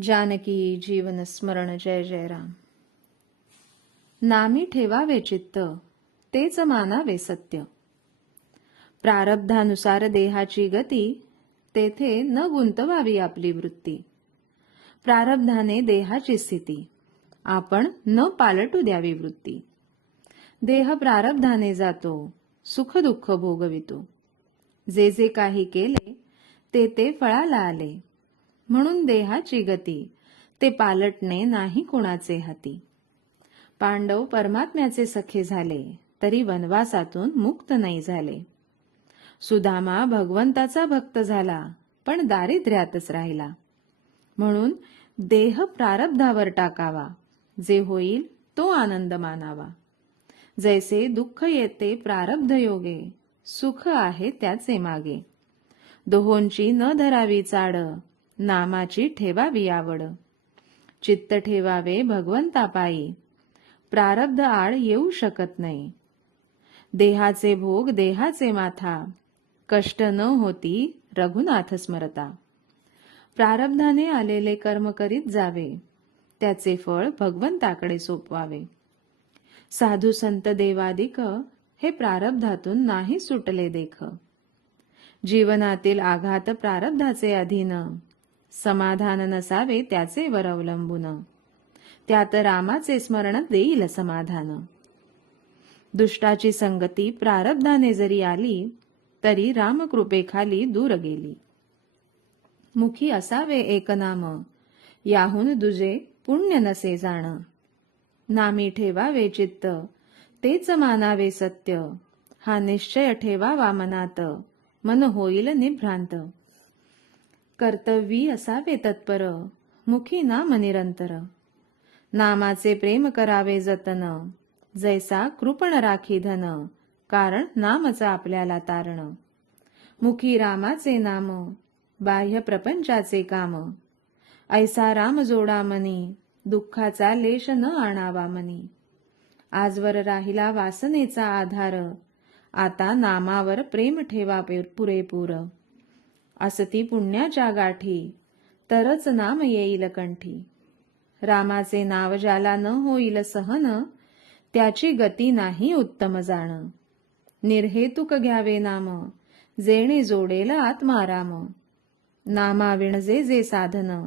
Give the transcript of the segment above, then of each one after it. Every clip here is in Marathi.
जानकी जीवन स्मरण जय जय राम. नामी ठेवावे चित्त, तेच मानावे सत्य. प्रारब्धानुसार देहाची गती, तेथे न गुंतवावी आपली वृत्ती. प्रारब्धाने देहाची स्थिती, आपण न पालटू द्यावी वृत्ती. देह प्रारब्धाने जातो, सुख दुःख भोगवितो. जे जे काही केले, ते ते फळाला आले. म्हणून देहाची गती, ते पालटणे नाही कोणाचे हाती. पांडव परमात्म्याचे सखे झाले, तरी वनवासातून मुक्त नाही झाले. सुदामा भगवंताचा भक्त झाला, पण दारिद्र्यातच राहिला. म्हणून देह प्रारब्धावर टाकावा, जे होईल तो आनंद मानावा. जैसे दुःख येते प्रारब्ध योगे, सुख आहे त्याचे मागे. दोहोंची न धरावी चाड, नामाची ठेवावी आवड. चित्त ठेवावे भगवंतापायी, प्रारब्ध आड येऊ शकत नाही. देहाचे भोग देहाचे माथा, कष्ट न होती रघुनाथ स्मरता. प्रारब्धाने आलेले कर्म करीत जावे, त्याचे फळ भगवंताकडे सोपवावे. साधू संत देवादिक, हे प्रारब्धातून नाही सुटले देख. जीवनातील आघात प्रारब्धाचे अधीन, समाधान नसावे त्याचे वर अवलंबून. त्यात रामाचे स्मरण देईल समाधान. दुष्टाची संगती प्रारब्धाने जरी आली, तरी रामकृपेखाली दूर गेली. मुखी असावे एक नाम, याहून दुजे पुण्य नसे जाण. नामी ठेवावे चित्त, तेच मानावे सत्य. हा निश्चय ठेवावा मनात, मन होईल निभ्रांत. कर्तव्यी असावे तत्पर, मुखी नाम निरंतर. नामाचे प्रेम करावे जतन, जैसा कृपण राखी धन. कारण नामच आपल्याला तारण. मुखी रामाचे नाम, बाह्य प्रपंचाचे काम. ऐसा राम जोडा मनी, दुःखाचा लेश न आणावा मनी. आजवर राहिला वासनेचा आधार, आता नामावर प्रेम ठेवा पुरेपूर. असती पुण्याच्या गाठी, तरच नाम येईल कंठी. रामाचे नाव ज्याला न होईल सहन, त्याची गती नाही उत्तम जाण. निर्हेतुक घ्यावे नाम, जेणे जोडेल आत्माराम. नामाविण जे जे साधन,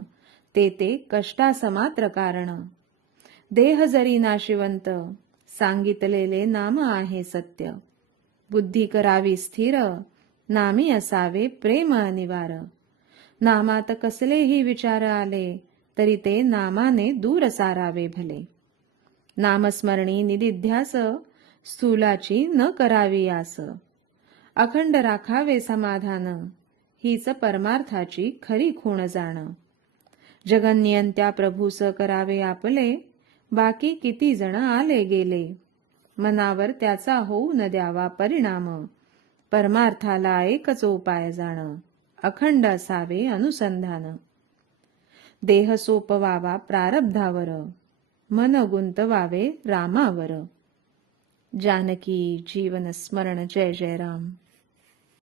ते ते कष्टासमात्र कारण. देह जरी नाशिवंत, सांगितलेले नाम आहे सत्य. बुद्धी करावी स्थिर, नामी असावे प्रेम अनिवार. नामात कसलेही विचार आले, तरी ते नामाने दूर सारावे भले. नामस्मरणी निदिध्यास, स्थूलाची न करावी आस. अखंड राखावे समाधान, हीच परमार्थाची खरी खूण जाण. जगन्नियंत्या प्रभूस करावे आपले, बाकी किती जण आले गेले. मनावर त्याचा होऊ न द्यावा परिणाम. परमार्थाला एकच उपाय जाण, अखंड असावे अनुसंधान. देह सोपवावा प्रारब्धावर, मन गुंतवावे रामावर. जानकी जीवन स्मरण जय जय राम.